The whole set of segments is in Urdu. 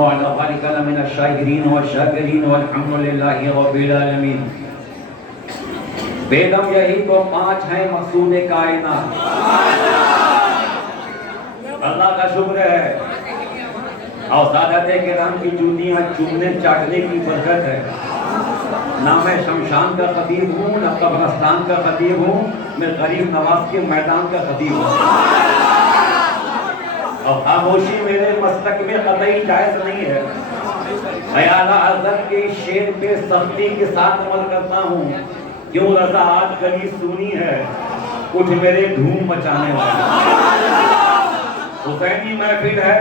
وعلى ذلك لمن الشاكرين والشاكرين والحمد لله رب العالمين. بیگم یہی تو 5 ہیں مقصود کائنات. اللہ کا شکر ہے اور سادات کرام کی جوتیاں چومنے چاٹنے کی برکت ہے. نہ میں شمشان کا خطیب ہوں نہ قبرستان کا خطیب ہوں, میں غریب نواز کے میدان کا خطیب ہوں. اور خاموشی میرے مسلک میں قطعی جائز نہیں ہے. خیال حضرت کے شعر پہ سختی کے ساتھ عمل کرتا ہوں. کیوں رضا آج گلی سونی ہے, کچھ میرے دھوم مچانے والے. حسینی محفل ہے,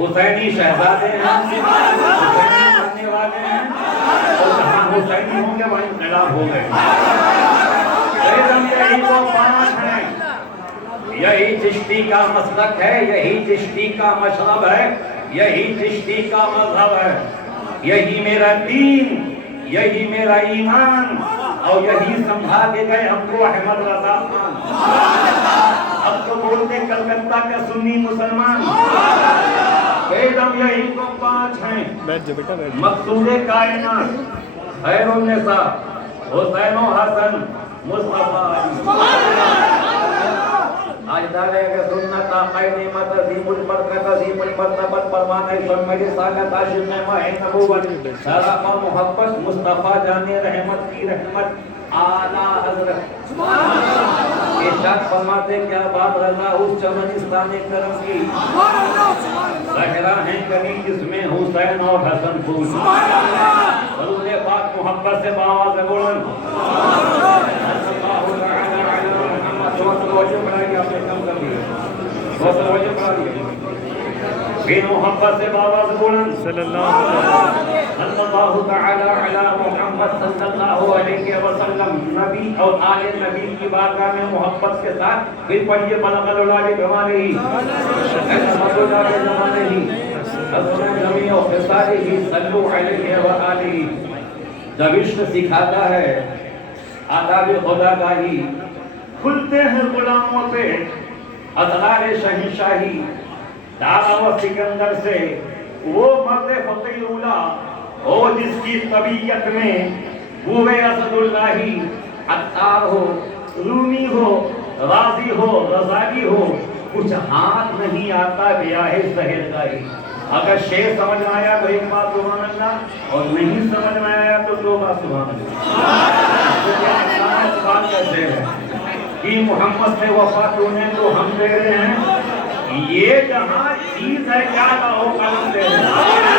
حسینی شہزادے ہیں, حسینی ماننے والے ہیں, اور جہاں حسینی ہوں گے وہاں انقلاب ہو گئے. یہی تو 5 ہیں. یہی چشتی کا مسلک ہے, یہی چشتی کا مشرب ہے, یہی چشتی کا مذہب ہے. یہی میرا دین, یہی میرا ایمان, اور یہی سمجھا کے گئے ہم کو احمد رضا خان. اب تو بولتے کلکتہ کا سنی مسلمان. بیگم یہی تو 5 ہیں مقصود کائنات, خیر النساء حسین و حسن مصطفیٰ. آج دارے کہ سنت آقای نعمت عظیم البرکت عظیم المرتبت پروانہ شمع رسالت عاشق میں ماہ نبوت شرف محبت مصطفیٰ جان رحمت کی رحمت اعلیٰ حضرت ارشاد فرماتے کیا بات رضا اس چمنستان کرم کی صحرا ہیں کبھی جس میں حسین اور حسن پھول. درود پاک محبت سے باواز بلند بے محبت سے باواز بلند صلی اللہ تعالی علی محمد صلی اللہ علیہ وسلم. نبی اور آل نبی کی بارگاہ میں محبت کے ساتھ پھر پڑھیے بلغ العلا بکمالہ احمد اللہ بجمالہ حسن جمیع خصالہ صلو علیہ وآلہ. جب عشق سکھاتا ہے آداب خدا گاہی, کھلتے ہیں غلاموں پہ اسرار شہنشاہی. دادا و سکندر سے وہ مرد فتح اولا ہو جس کی طبیعت میں بوئے اسد اللہی. عطار ہو, رومی ہو, راضی ہو, رضائی ہو, کچھ ہاتھ نہیں آتا بیاہ سحر کا ہی. اگر شعر سمجھ میں آیا تو ایک بات سبحان اللہ, اور نہیں سمجھ میں آیا تو 2 بات سبحان اللہ. سبحان کیسے ہے کہ محمد سے وفا تونے تو ہم دے رہے ہیں, یہ جہاں چیز ہے کیا کہو قلم دے رہے ہیں.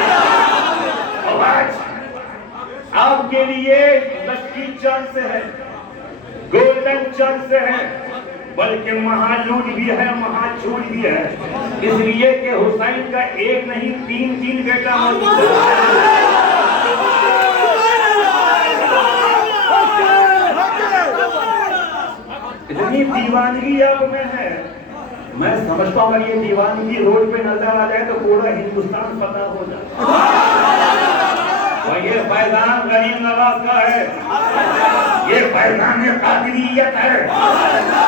اور آج آپ کے لیے لکی چند سے ہے, گولڈن چند سے ہے, بلکہ مہالود بھی ہے, مہاچود بھی ہے. اس لیے کہ حسین کا ایک نہیں 3 بیٹا موجود ہے. اتنی دیوانگی اب میں ہے, میں سمجھتا ہوں یہ دیوانگی روڈ پہ نظر آ جائے تو پورا ہندوستان فتح ہو جائے. اور یہ فیضان غریب نواز کا ہے, یہ فیضان قادریت ہے,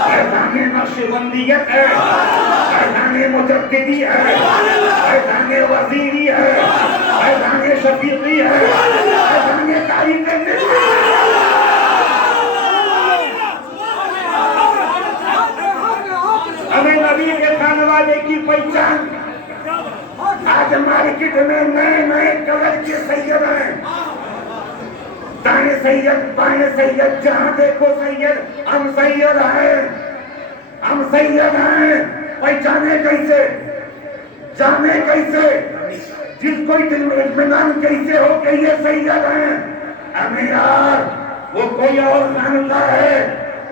فیضان نقشبندیت ہے, فیضان مجددی ہے, فیضان وزیری ہے, فیضان شفیقی ہے, فیضان تاریخ ہمیں نبی کے کھانے والے کی پہچان. آج مارکیٹ میں نئے کلر کے سید ہیں, دائیں سید بائیں سید, جہاں دیکھو سید. ہم سید ہیں, ہم سید ہیں. پہچانے کیسے, جانے کیسے, جس کو اطمینان کیسے ہو کہ یہ سید ہیں. ہمیں یار وہ کوئی اور مانتا ہے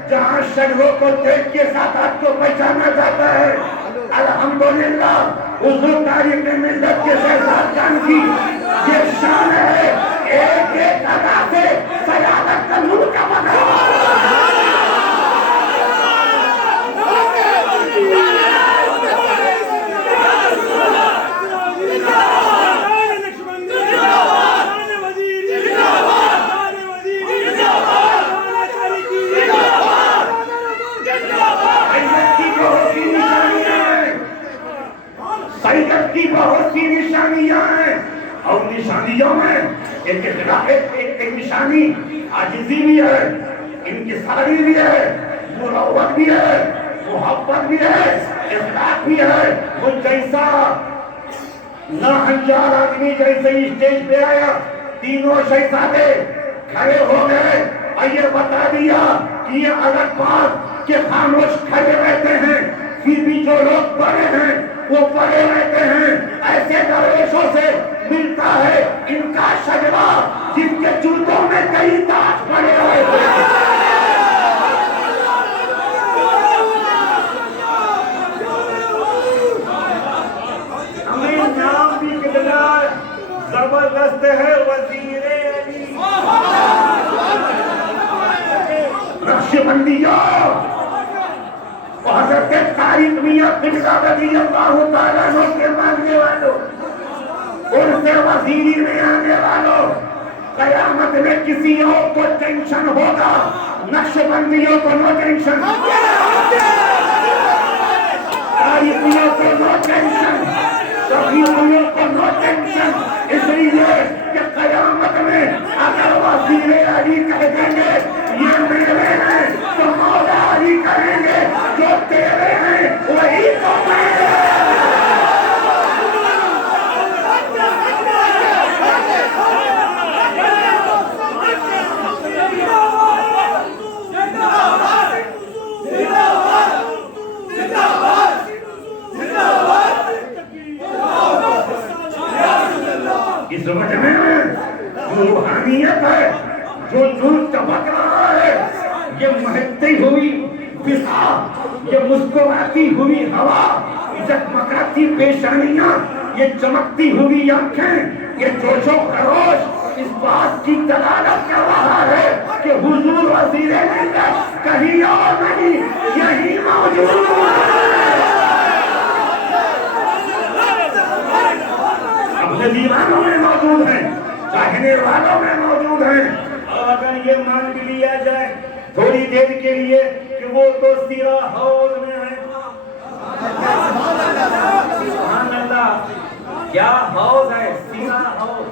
جہاں شہروں کو دیکھ کے ساتھ کو پہچانا جاتا ہے. الحمدللہ حضور تاریخ ملت کے شہزاد جان کی یہ شان ہے, ایک ادا سے سیادت کا نور کا بنا. سیدت کی بہت سی نشانیاں اور نشانیوں میں ایک نشانی عاجزی بھی ہے، انکساری بھی ہے، مروت بھی ہے، محبت بھی ہے، اخلاق بھی ہے۔ وہ جیسا ناہنجار آدمی جیسے اسٹیج پہ آیا، تینوں شہزادے کھڑے ہو گئے اور یہ بتا دیا کہ یہ الگ بات کہ خاموش کھڑے رہتے ہیں، پھر بھی جو لوگ بڑے ہیں وہ پڑے رہتے ہیں۔ ایسے درویشوں سے ملتا ہے ان کا شجرہ جن کے جوتوں میں کئی تاج پڑے ہوئے تھے۔ ہمیں نام بھی کتنا زبردست ہے، وزیر علی، نقش بندیوں، حضرت طارق میاں قبلہ رضی اللہ تعالیٰ عنہ کے ماننے والوں، ان سے وزیری میں آنے والوں، قیامت میں کسی اور کو ٹینشن ہوگا، نقش بندیوں کو نو ٹینشن، طارقیوں کو نو ٹینشن، شفیعیوں کو نو ٹینشن، اس لیے کہ قیامت میں اگر وزیر علی کہہ دیں گے یہ میرے ہیں تو مولا علی کہیں گے جو تیرے ہیں وہی تو میرے ہیں۔ اس وجہ میں جو روحانیت ہے، جو نور چمک رہا ہے، یہ مہکتی ہوئی فضا، یہ مسکراتی ہوئی ہوا، یہ جگمگاتی پیشانیاں، یہ چمکتی ہوئی آنکھیں، یہ جوش و خروش اس بات کی دلالت کر رہا ہے کہ حضور وزیر ملت کہیں اور نہیں، یہی موجود ہے۔ اپنے دیوانوں میں موجود ہیں، چاہنے والوں میں موجود ہیں۔ اور اگر یہ مان بھی لیا جائے تھوڑی دیر کے لیے کہ وہ تو سیرا حوض میں ہے، سبحان اللہ، کیا حوض ہے؟ سیرا حوض،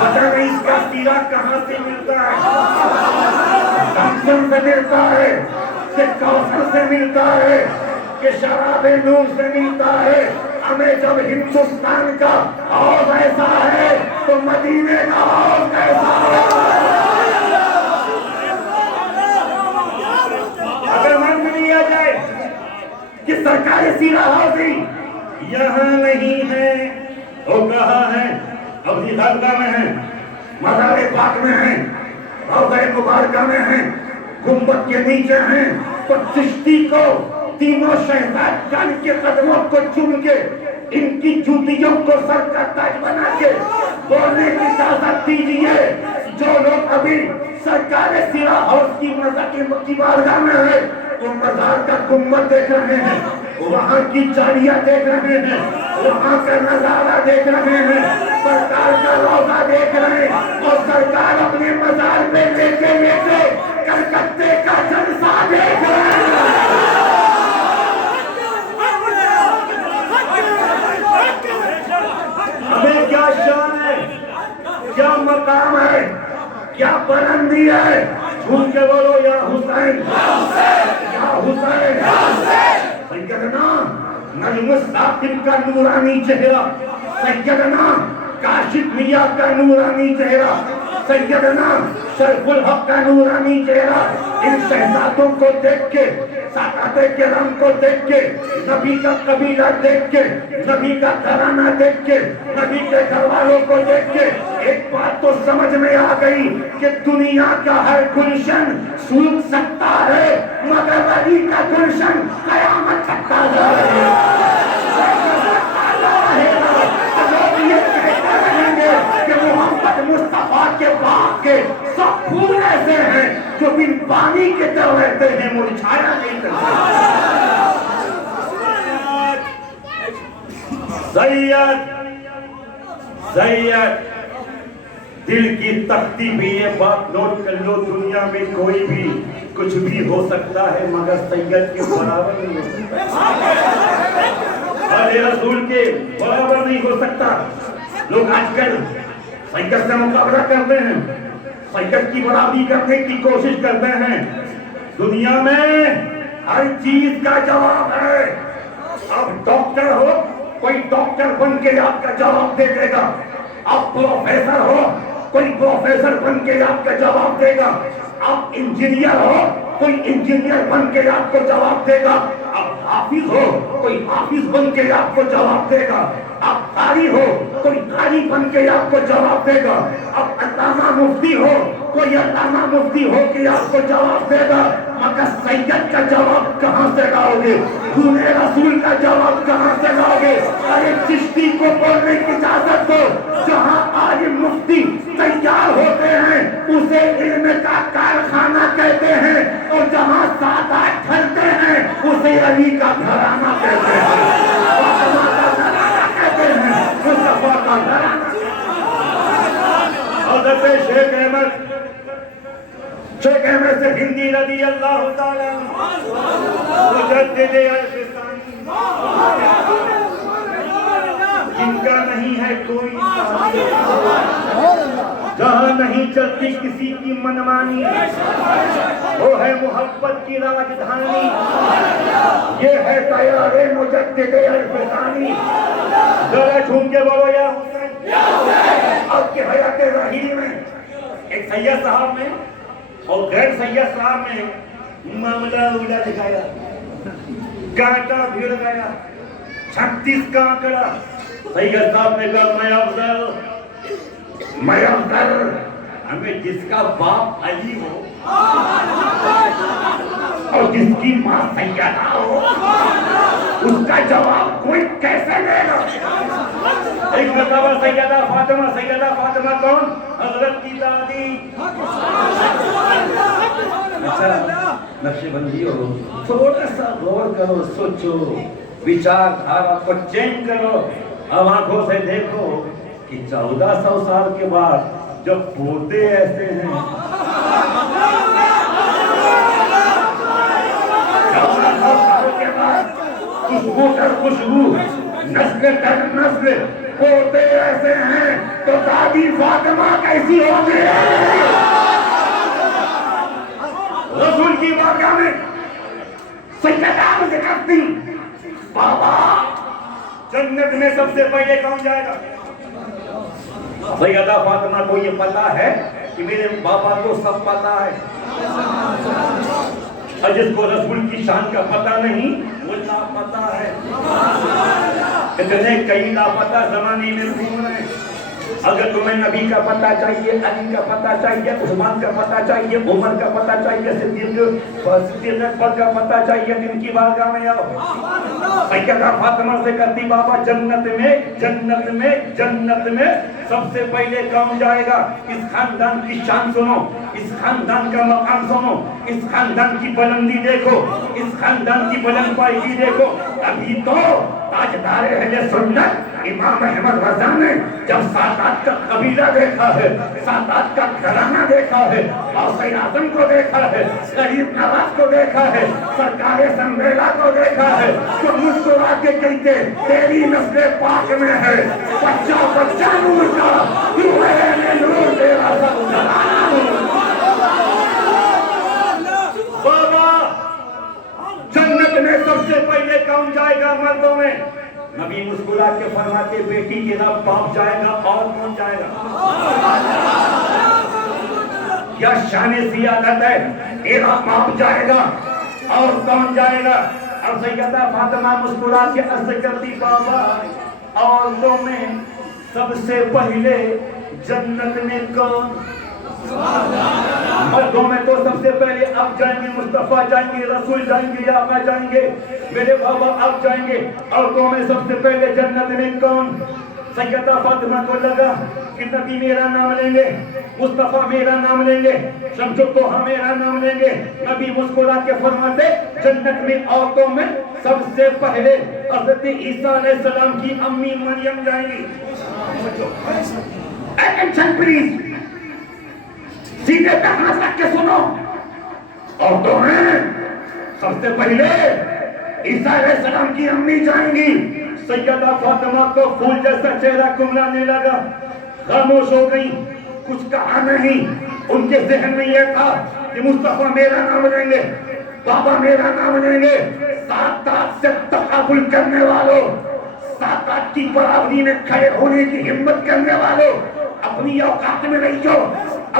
پتہ نہیں اس کا سیرا کہاں سے ملتا ہے، زمزم سے ملتا ہے کہ کوثر سے ملتا ہے کہ شراب نور سے ملتا ہے۔ ہمیں جب ہندوستان کا حوض ایسا ہے تو مدینے کا حوض کیسا ہوگا؟ اگر مان لیا جائے کہ سرکار سیرا حوضی یہاں نہیں ہے تو کہاں ہے؟ اپنی خانقاہ میں ہے، مزار پاک میں ہے، روضہ مبارکہ میں ہے، گنبد کے نیچے ہیں۔ تو چشتی کو تینوں شہزاد جان کے قدموں کو چوم کے ان کی جوتیوں کو سر کا تاج بنا کے بولنے کی اجازت دیجیے۔ جو لوگ ابھی سرکار سیرا حوض کی مزار کی بارگاہ میں ہے وہ مزار کا گنبد دیکھ رہے ہیں، وہاں کی چاڑیاں دیکھ رہے ہیں، وہاں کا نظارہ دیکھ رہے ہیں، سرکار کا روضہ دیکھ رہے ہیں، اور سرکار اپنے مزار پہ لیتے کلکتے کا جلسہ دیکھ رہے ہیں۔ ہمیں کیا شان ہے، کیا مقام ہے، کیا بلندی ہے، جھوم کے بولو یا حسین، یا حسین۔ سیدنا نجم الثاقب کا نورانی چہرہ، سیدنا کاشف میاں کا نورانی چہرہ، سیدنا شرف الحق کا نورانی چہرہ، ان شہزادوں کو دیکھ کے، سادات کرام کو دیکھ کے، نبی کا قبیلہ دیکھ کے، نبی کا گھرانہ دیکھ کے، نبی کے گھر والوں کو دیکھ کے ایک بات تو سمجھ میں آ گئی کہ دنیا کا ہر گلشن سوکھ سکتا ہے مگر علی کا گلشن قیامت تک تازہ ہے۔ کہ محمد مصطفیٰ کے باغ کے سب پھول ایسے ہیں جو بن پانی کے در رہتے ہیں، مرجھایا نہیں کرتے۔ سید دل کی تختی بھی یہ بات نوٹ کر لو، دنیا میں کوئی بھی کچھ بھی ہو سکتا ہے مگر سید کے برابر نہیں ہو سکتا، رسول کے برابر نہیں ہو سکتا۔ لوگ آج کل سید سے مقابلہ کرتے ہیں، سید کی برابری کرنے کی کوشش کرتے ہیں. دنیا میں ہر چیز کا جواب ہے. اب ڈاکٹر ہو، کوئی ڈاکٹر بن کے آپ کا جواب دے دے گا. آپ پروفیسر ہو، کوئی پروفیسر بن کے آپ کا جواب دے گا. آپ انجینئر ہو، کوئی انجینئر بن کے آپ کو جواب دے گا. آپ حافظ ہو، کوئی حافظ بن کے آپ کو جواب دے گا. آپ قاری ہو، کوئی قاری بن کے آپ کو جواب دے گا. آپ علامہ مفتی ہو، کوئی علامہ مفتی ہو کے آپ کو جواب دے گا. مگر سید کا جواب کہاں سے لاؤ گے؟ دین رسول کا جواب کہاں سے لاؤ گے؟ ارے چشتی کو بولنے کی اجازت دو. جہاں آج مفتی تیار ہوتے ہیں اسے علم کا کارخانہ کہتے ہیں، اور جہاں سادات ڈھلتے ہیں اسے علی کا گھرانہ کہتے ہیں، فاطمہ کا گھرانہ کہتے ہیں، مصطفیٰ کا گھرانہ. حضرت شیخ احمد سے ہندی رضی اللہ تعالیٰ مجدد الفسانی، جن کا نہیں ہے کوئی جہاں نہیں چلتی کسی کی منمانی، وہ ہے محبت کی راجدھانی. یہ ہے تیار مجدد الفسانی. ذرا جھوم کے بولو یا حسین. اب کی حیات رحیل میں ایک سید صاحب نے اور غیر سید صاحب نے معاملہ الجھا دکھایا. کانٹا بھیڑ گیا 36 کا آنکڑا. سید صاحب نے کہا میں افضل ہمیں جس کا باپ علی ہو اور جس کی ماں سیدہ ہو اس کا جواب کوئی کیسے دے گا؟ ایک مرتبہ سیدہ فاطمہ کون؟ حضرت کی دادی. اچھا نقش بندی ہو، تھوڑا سا غور کرو، سوچو، وچار دھارا کو چینج کرو. اب آنکھوں سے دیکھو کہ 1400 سال کے بعد جب پوتے ایسے ہیں، 1400 سال کے بعد خوشبو در خوشبو، نسل در نسل پوتے ایسے ہیں، تو دادی فاطمہ کیسی ہوگی؟ رسول کی بارگاہ میں سیدہ سے کرتی بابا جنت میں سب سے پہلے کون جائے گا؟ سیدہ فاطمہ کو یہ پتا ہے کہ میرے بابا کو سب پتا ہے، اور جس کو رسول کی شان کا پتا نہیں وہ لاپتا ہے. اتنے کئی لاپتا زمانے میں گھوم رہے ہیں. اگر تمہیں نبی کا پتا چاہیے، علی کا پتا چاہیے، عثمان کا پتا چاہیے، عمر کا پتا چاہیے، صدیق اکبر کا پتا چاہیے، جن کی بارگاہ میں آؤ. سیدہ فاطمہ سے کہتی بابا جنت میں سب سے پہلے کون جائے گا؟ اس خاندان کی شان سنو، اس خاندان کا مقام سنو، اس خاندان کی بلندی دیکھو، اس خاندان کی بلند پائیگی دیکھو. ابھی تو تاجدار اہل سنت امام احمد رضا نے جب سادات کا قبیلہ دیکھا ہے، سادات کا گھرانہ دیکھا ہے، غوث اعظم کو دیکھا ہے، غریب نواز کو دیکھا ہے، سرکار سنبیلا کو دیکھا ہے، تو مسکرا کے کہتے تیری نسل پاک میں ہے بچہ بچہ نور کا، تو ہے نور تیرا سب گھرانہ. بابا جنت میں سب سے پہلے کون جائے گا مردوں میں؟ نبی مسکرا کے فرماتے بیٹی کے رب باپ جائے گا، اور کون جائے گا؟ کیا شان سیادت ہے، تیرا باپ جائے گا اور کون جائے گا؟ اب سیدہ فاطمہ مسکرا کے عرض کرتی بابا عورتوں میں سب سے پہلے جنت میں کون؟ مردوں میں تو سب سے پہلے اب جائیں گے مصطفیٰ، جائیں گے رسول، جائیں گے آقا، جائیں گے میرے بابا اب جائیں گے. عورتوں میں سب سے پہلے جنت میں کون؟ سیدہ فاطمہ کو لگا کہ نبی میرا نام لیں گے، مصطفیٰ میرا نام لیں گے، شمس الضحیٰ میرا نام لیں گے. نبی مسکرا کے فرماتے جنت میں عورتوں میں سب سے پہلے حضرت عیسیٰ علیہ السلام کی امی مریم جائیں گی. اٹینشن پلیز، سیدھے پہ ہاتھ رکھ کے سنو. عورتوں میں سب سے پہلے عیسیٰ علیہ السلام کی امی جائیں گی. سیدہ فاطمہ کو پھول جیسا چہرہ کملانے لگا، خاموش ہو گئی، کچھ کہا نہیں۔ ان کے ذہن میں یہ تھا کہ مصطفیٰ میرا نام لیں گے، بابا میرا نام لیں گے۔ ساتھ سے تقابل کرنے والوں، ساتھ کی برابری میں کھڑے ہونے کی ہمت کرنے والوں، اپنی اوقات میں رہیو،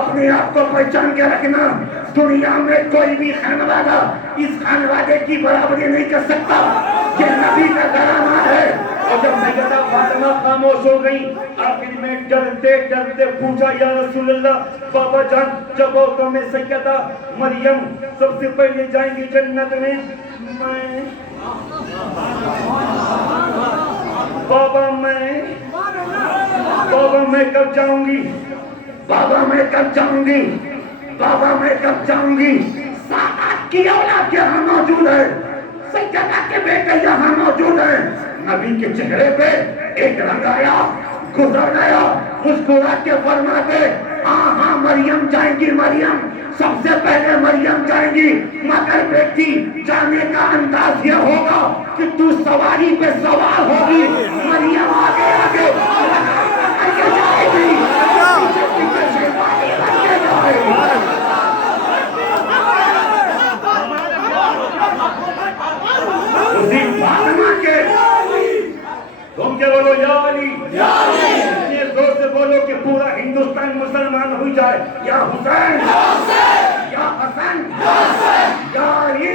اپنے آپ کو پہچان کے رکھنا۔ دنیا میں کوئی بھی خانوادہ اس خانوادے کی برابری نہیں کر سکتا، یہ نبی کا گھرانہ ہے۔ اور جب سیدہ فاطمہ خاموش ہو گئی، آخر میں ڈرتے ڈرتے پوچھا، یا رسول اللہ، بابا جان جب عورتوں میں سیدہ مریم سب سے پہلے جائیں گی جنت میں، بابا میں کب جاؤں گی؟ بابا میں کب جاؤں گی؟ بابا میں کب جاؤں گی؟ ساتھ کی اولاد یہاں موجود ہے، سیدہ کے بیٹے یہاں موجود ہیں۔ نبی کے چہرے پہ ایک رنگ آیا، گزر گیا، مسکرا کے فرماتے، ہاں ہاں مریم جائیں گی، مریم سب سے پہلے مریم جائیں گی، مگر بیٹی جانے کا انداز یہ ہوگا کہ تو سواری پہ سوار ہوگی، مریم آگے آگے جائے گی، پیچھے شیطانی بن کے جائے گی۔ اسی فاطمہ کے تم کیا بولو، یا علی، اتنے زور سے بولو کہ پورا ہندوستان مسلمان ہو جائے، یا حسین، یا حسن، یا علی،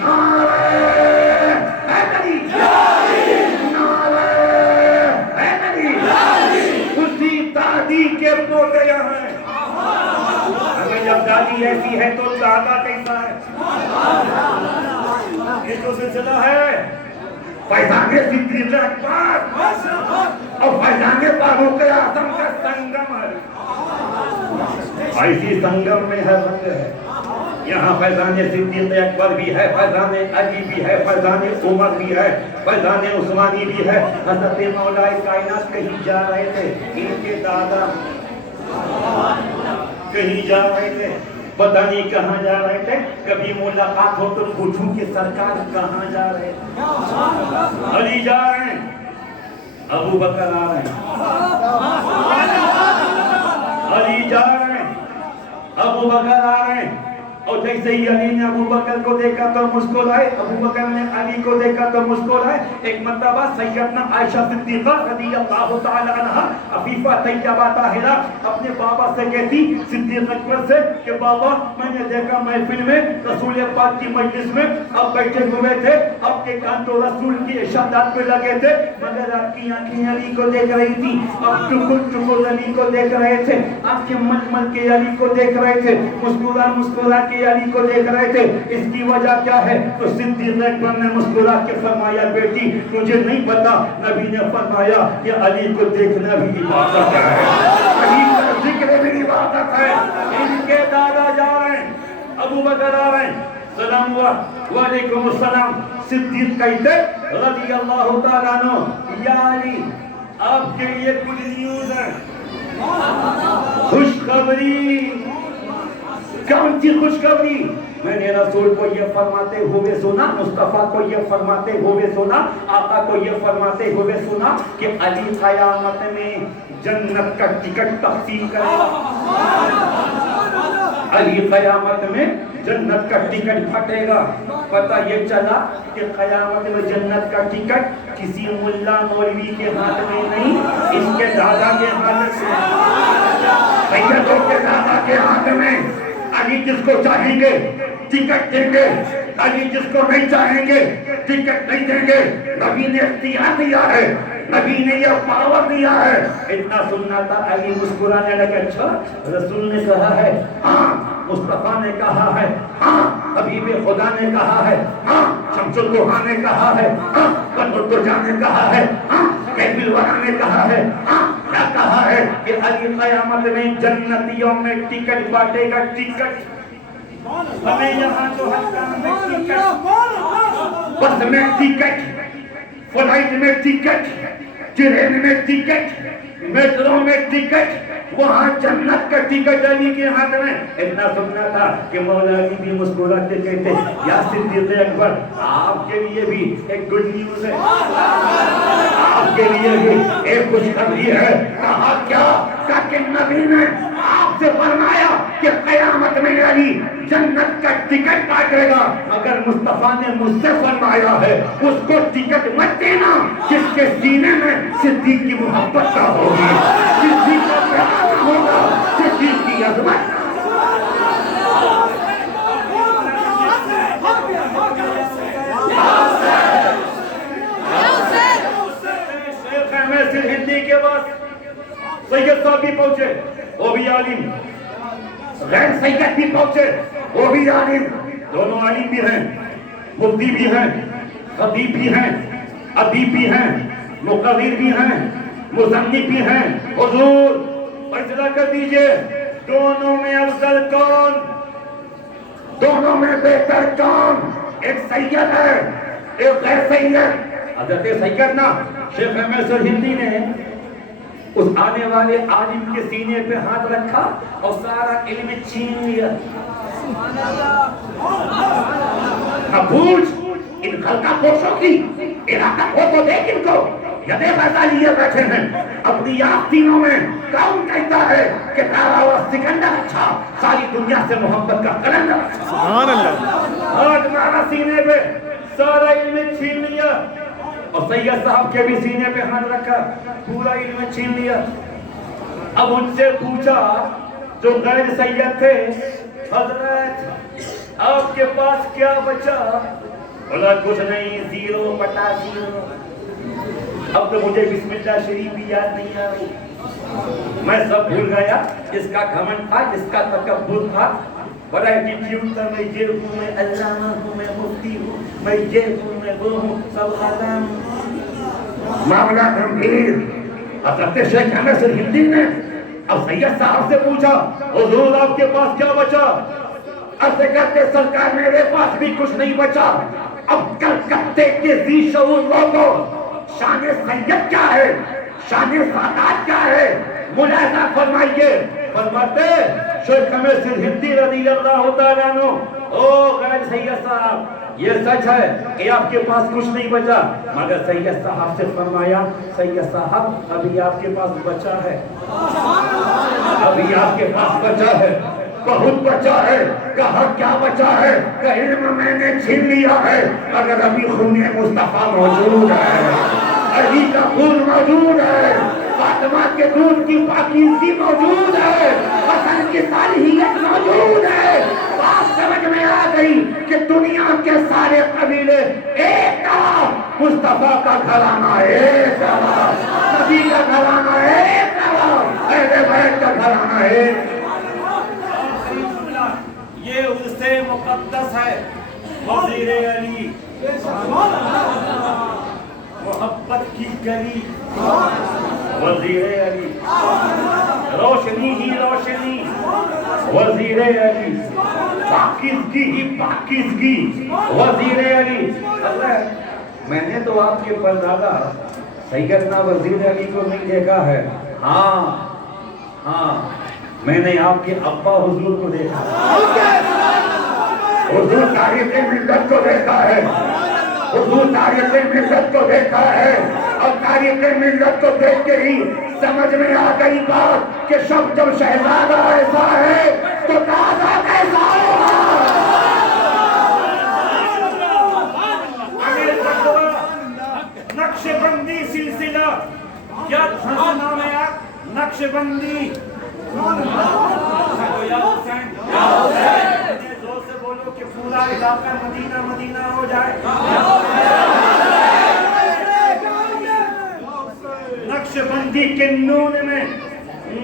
نعرہ حیدری، نعرہ حیدری۔ اسی دادی کے پوتے یہاں ہیں۔ اگر جب دادی ایسی ہے تو دادا کیسا ہے؟ یہ جو سلسلہ ہے فیضان صدیق اکبر اور فیضان فاروق اعظم کا سنگم ہے۔ ایسی سنگم میں ہر رنگ ہے، یہاں فیضان صدیق اکبر بھی ہے، فیضان علی بھی ہے، فیضان عمر بھی ہے، فیضان عثمانی بھی ہے۔ حضرت مولا کائنات کہیں جا رہے تھے، ان کے دادا کہیں جا رہے تھے، پتہ نہیں کہاں جا رہے تھے۔ کبھی ملاقات ہو تو پوچھوں کہ سرکار کہاں جا رہے تھے؟ علی جا رہے ہیں، ابو بکر آ رہے ہیں، علی جا رہے ہیں، ابو بکر آ رہے ہیں۔ اور جیسے ہی علی نے ابو بکر کو دیکھا تو مسکرائے، ابو بکر نے علی کو دیکھا تو مسکرائے۔ ایک مرتبہ سیدنا عائشہ صدیقہ رضی اللہ تعالی عنہا عفیفہ طیبہ طاہرہ اپنے بابا سے کہتی، صدیق اکبر سے، کہ بابا میں نے دیکھا محفل میں رسول پاک کی مجلس میں آپ بیٹھے ہوئے تھے، آپ کے کان تو رسول کی ارشادات پہ لگے تھے، مگر آپ کی آنکھیں علی کو دیکھ رہی تھی، آپ ٹکر ٹکر علی کو دیکھ رہے تھے، آنکھیں مل مل کے علی کو دیکھ رہے تھے، مسکرا مسکرا کے علی کو دیکھ رہے تھے، اس کی وجہ کیا ہے؟ تو صدیق اکبر نے مسکرا کے فرمایا، بیٹی تجھے نہیں پتا، نبی نے فرمایا کہ علی کو دیکھنا بھی عبادت ہے، علی کا ذکر بھی عبادت ہے۔ ان کے دادا جا رہے ہیں، ابو بکر آ رہے ہیں، سلام ہوا، وعلیکم السلام۔ صدیق کہتے رضی اللہ تعالیٰ عنہ، یا علی آپ کے لیے کچھ نیوز ہے، خوشخبری۔ کون سی خوشخبری؟ میں نے رسول کو یہ فرماتے ہوئے سنا، مصطفیٰ کو یہ فرماتے ہوئے سنا، آقا کو یہ فرماتے ہوئے سنا کہ علی قیامت میں جنت کا ٹکٹ تقسیم کرے گا، علی قیامت میں جنت کا ٹکٹ پھٹے گا۔ پتہ یہ چلا کہ قیامت میں جنت کا ٹکٹ کسی ملا مولوی کے ہاتھ میں نہیں، اس کے دادا کے ہاتھ میں، سیدوں کے دادا کے ہاتھ میں۔ علی جس کو چاہیں گے ٹکٹ دیں گے، علی جس کو نہیں چاہیں گے ٹکٹ نہیں دیں گے۔ نبی نے اختیار دیا ہے، نبی نے یہ پاور دیا ہے۔ اتنا سننا تھا، علی مسکرانے لگے، اچھا رسول نے کہا ہے، ہاں مصطفیٰ نے کہا ہے، ہاں حبیب خدا نے کہا ہے، ہاں شمس الضحیٰ نے کہا ہے، ہاں بدر الدجا نے کہا ہے، ہاں کیف الورا نے کہا ہے، ہاں کیا کہا ہے کہ علی قیامت میں جنتیوں میں ٹکٹ بانٹے گا، ٹکٹ۔ ہمیں یہاں تو حکام میں ٹکٹ، بس میں ٹکٹ، فلائٹ میں ٹکٹ، ٹرین میں ٹکٹ، میٹرو میں ٹکٹ، وہاں جنت کا ٹکٹ علی کے ہاتھ میں. اتنا سننا تھا کہ مولا علی بھی مسکراتے کہتے یا صدیق اکبر آپ کے لیے بھی ایک گڈ نیوز ہے، آپ کے لیے بھی ایک خوشخبری ہے. کہا کیا؟ کہا کہ نبی نے آپ سے فرمایا کہ قیامت میں علی جنت کا ٹکٹ کاٹے گا، مگر مصطفیٰ نے مجھ سے فرمایا ہے اس کو ٹکٹ مت دینا جس کے سینے میں صدیق کی محبت کا ہوگی، صدیق کا پیار ہوگا، صدیق کی عظمت. شیخ احمد سرہندی کے بعد سید صاحب بھی پہنچے، وہ بھی عالم، غیر سید بھی پہنچے، وہ بھی عالم. دونوں عالم بھی ہیں، مفتی بھی ہیں، خطیب بھی ہیں، ادیب بھی ہیں، مقرر بھی ہیں، مصنف بھی ہیں. حضور فیصلہ کر دیجئے دونوں میں افضل کون، دونوں میں بہتر کون؟ ایک سید ہے ایک غیر سید. حضرت سیدنا شیخ احمد سرہندی نے اس آنے والے عالم کے سینے پہ ہاتھ رکھا اور سارا علم چھین لیا. اب پوچھ ان خلقہ پوشوں کی علاقہ ہو تو دیکھ ان کو یدے پیسہ لیے بیٹھے ہیں اپنی آستینوں میں. کون کہتا ہے کہ تارا و سکندر اچھا، ساری دنیا سے محبت کا کلندر اچھا؟ سبحان اللہ. آج مارا سینے پہ سارا علم چھین لیا اور سید صاحب کے بھی سینے پہ ہاتھ رکھا، پورا علم چھین لیا. اب ان سے پوچھا جو غیر سید تھے، حضرت آپ کے پاس کیا بچا؟ بولا کچھ نہیں، 0/0. اب تو مجھے بسم اللہ شریف بھی یاد نہیں آ رہی، میں سب بھول گیا. اس کا گھمنڈ تھا، اس کا تکبر تھا، بڑا ایٹیٹیوڈ تھا. میں یہ ہوں، میں علامہ ہوں، میں مفتی ہوں، میں یہ ہوں، میں وہ ہوں، سب ختم. معاملہ گمبھیر. حضرت شیخ احمد سرہندی نے اب سید صاحب سے پوچھا حضور آپ کے پاس کیا بچا؟ عرض کرتے سرکار میرے پاس بھی کچھ نہیں بچا. اب کلکتے کے ذی شعور لوگوں شان سید کیا ہے، شان سادات کیا ہے ملاحظہ فرمائیے. فرماتے شیخ احمد سرہندی رضی اللہ تعالیٰ عنہ، او غیر سید صاحب یہ سچ ہے کہ آپ کے پاس کچھ نہیں بچا، مگر سید صاحب سے فرمایا سید صاحب ابھی آپ کے پاس بچا ہے، ابھی آپ کے پاس بچا ہے، بہت بچا ہے. کہا کیا بچا ہے؟ کہ علم میں نے چھین لیا ہے مگر ابھی خون مصطفیٰ موجود ہے، علی کا خون موجود ہے، فاطمہ کے دودھ کی پاکیزگی موجود ہے، حسن کی صالحیت موجود ہے. بات سمجھ میں آ گئی کہ دنیا کے سارے قبیلے ایک طرف، مصطفیٰ کا گھرانہ ایک طرف، نبی کا گھرانہ ایک طرف، اہل بیت کا گھرانہ ایک. یہ اس سے مقدس ہے وزیر علی، محبت کی گلی وزیر علی، روشنی ہی روشنی وزیر علی، پاکیزگی ہی پاکیزگی وزیر علی. میں نے تو آپ کے پردادا سیدنا وزیر علی کو نہیں دیکھا ہے، ہاں میں نے آپ کے ابا حضور کو دیکھا، حضور تاریخ ملت کو دیکھا ہے، حضور تاریخ ملت کو دیکھا ہے. اور تاریخ ملت کو دیکھ کے ہی سمجھ میں آ گئی بات کہ شب جب شہزادہ ایسا ہے تو دادا کیسا ہوگا. نقش بندی سلسلہ کیا نام ہے آپ؟ نقش بندی. زور سے بولو کہ پورا علاقہ مدینہ مدینہ ہو جائے. نقش بندی کے نور میں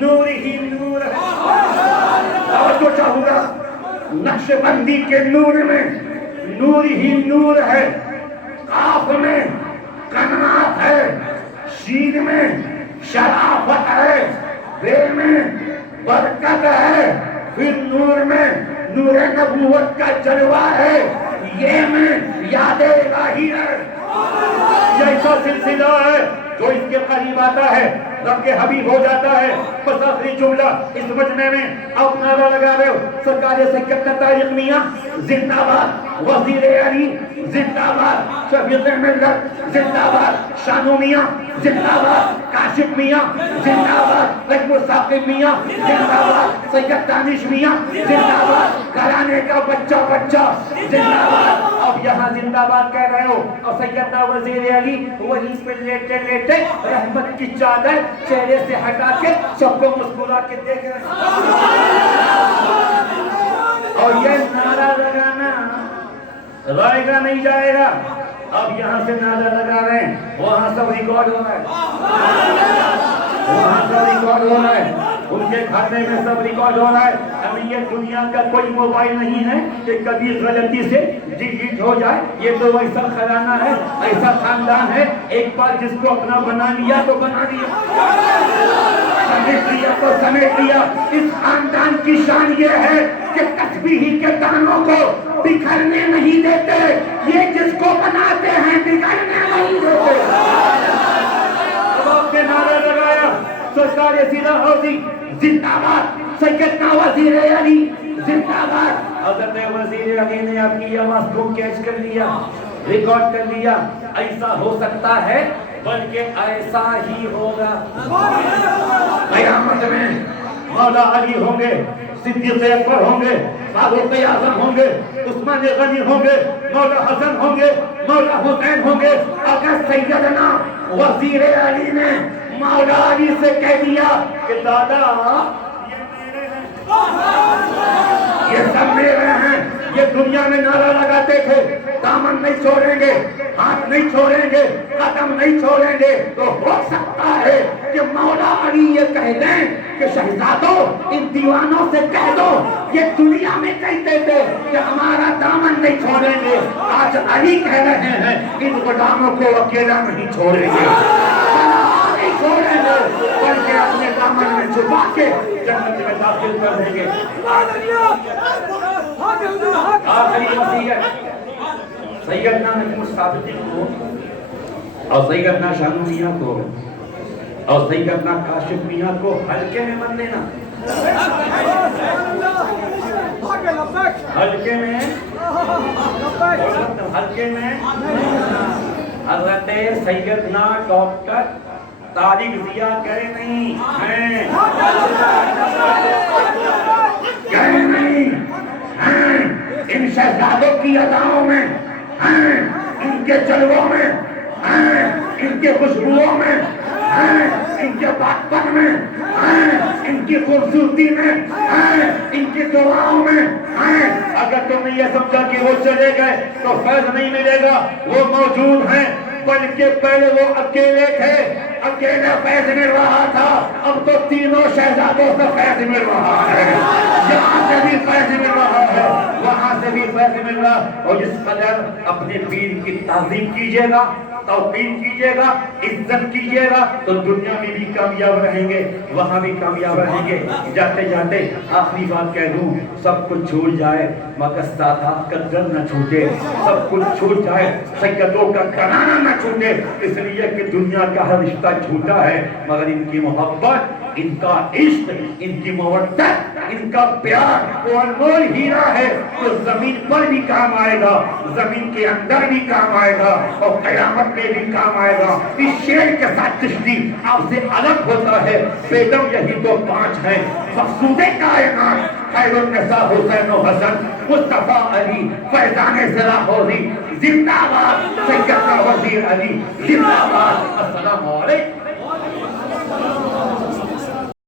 نور ہی نور ہے. توجہ چاہوں گا، نقش بندی کے نور میں نور ہی نور ہے. قاف میں قناعت ہے، شین میں شرافت ہے، بے میں برکت ہے، پھر نور میں نور نبوت کا جلوہ ہے، یہ میں یاد الہی ہے. یہ ایسا سلسلہ ہے جو اس کے قریب آتا ہے رب کے حبیب ہو جاتا ہے. بس آخری جملہ اس مجمع میں آپ نعرہ لگا رہے ہو سرکار سید طارق میاں زندہ باد, وزیر علی زندہ باد, شفیع ملت زندہ باد, شانو میاں زندہ باد, کاشف میاں زندہ باد, نجم ثاقب میاں زندہ باد, سید دانش میاں زندہ باد, گھرانے کا بچہ بچہ زندہ باد. اب یہاں زندہ باد کہہ رہے ہو اور سیدنا وزیر علی وہیں پہ لیٹے لیٹے رحمت کی چادر چہرے سے ہٹا کے سب کو مسکرا کے دیکھ رہے ہیں. اور یہ نعرہ لگانا رائے گا نہیں جائے گا. اب یہاں سے نعرہ لگا رہے ہیں, وہاں سب ریکارڈ ہو رہا ہے, وہاں سب ریکارڈ ہو رہا ہے, ان کے کھاتے میں سب ریکارڈ ہو رہا ہے. ابھی یہ دنیا کا کوئی موبائل نہیں ہے کہ کبھی غلطی سے ڈیلیٹ ہو جائے. یہ تو ایسا خزانہ ہے, ایسا خاندان ہے, ایک بار جس کو اپنا بنا لیا تو بنا لیا, سمیٹ لیا تو سمیٹ لیا. اس خاندان کی شان یہ ہے کہ تسبیح کے دانوں کو بکھرنے نہیں دیتے, یہ جس کو بناتے ہیں بگڑنے نہیں دیتے. اب آپ نے نعرہ لگایا سرکار سیدھا حوضی زندہ باد, سیدنا وزیر علی زندہ باد. حضرت وزیر علی نے آپ کی آواز کو کیچ کر لیا, ریکارڈ کر لیا. ایسا ہو سکتا ہے بلکہ ایسا ہی ہوگا. قیامت میں مولا علی ہوں گے, صدیق اکبر ہوں گے, فاروق اعظم ہوں گے, عثمان غنی ہوں گے, مولا حسن ہوں گے, مولا حسین ہوں گے. اگر سیدنا وزیر علی نے مولا علی سے کہہ دیا کہ دادا یہ سب میرے ہیں, یہ دنیا میں نعرہ لگاتے تھے دامن نہیں چھوڑیں گے, ہاتھ نہیں چھوڑیں گے, قدم نہیں چھوڑیں گے, تو ہو سکتا ہے کہ مولا علی یہ کہہ دیں کہ شہزادوں ان دیوانوں سے کہہ دو یہ دنیا میں کہتے تھے کہ ہمارا دامن نہیں چھوڑیں گے, آج علی کہہ رہے ہیں ان غلاموں کو اکیلا نہیں چھوڑیں گے, نہیں چھوڑیں گے, بلکہ اپنے دامن میں چھپا کے جنت میں داخل کر دیں گے. آخری وصیت سیدنا نجم الصابقین کو اور سیدنا شانو میاں کو اور سیدنا کاشف میاں کو ہلکے میں مت لینا, ہلکے میں ہلکے میں. حضرت سیدنا ڈاکٹر طارق ضیاء کہے نہیں ہیں, کہے نہیں ہیں, ان شہزادوں کی اداؤں میں ہیں, ان کے جلووں میں ہیں, ان کے خوشبوؤں میں ہیں, ان کے باتپن میں ہیں, ان کی خوبصورتی میں ہیں, ان کی دعاؤں میں ہیں. اگر تم نے یہ سمجھا کہ وہ چلے گئے تو فیض نہیں ملے گا, وہ موجود ہیں, بلکہ پہلے وہ اکیلے تھے, اکیلے فیض مل رہا تھا, اب تو تینوں شہزادوں سے فیض مل رہا ہے, یہاں سے بھی فیض مل رہا ہے, وہاں سے بھی فیض مل رہا. اور جس قدر اپنے پیر کی تعظیم کیجیے گا, توقیر کیجیے گا, عزت کیجیے گا, تو دنیا میں بھی کامیاب رہیں گے, وہاں بھی کامیاب رہیں گے. جاتے جاتے آخری بات کہہ دوں, سب کچھ چھوٹ جائے مگر سادات کا در نہ چھوٹے, سب کچھ چھوٹ جائے سیدوں کا گھرانہ نہ چھوٹے, اس لیے کہ دنیا کا ہر رشتہ جھوٹا ہے مگر ان کی محبت, ان کا عشق, ان کی مودت, ان کا پیار وہ انمول ہیرا ہے جو زمین پر بھی کام آئے گا, زمین کے اندر بھی کام آئے گا, اور قیامت میں بھی کام آئے گا. اس شعر کے ساتھ چشتی آپ سے الگ ہوتا ہے, بیگم یہی تو 5 ہیں, مقصود کائنات خیر النساء حسین و حسن, مصطفیٰ علی فیضان زرا حوضی زندہ باد, سیدنا وزیر علی زندہ باد. السلام علیکم.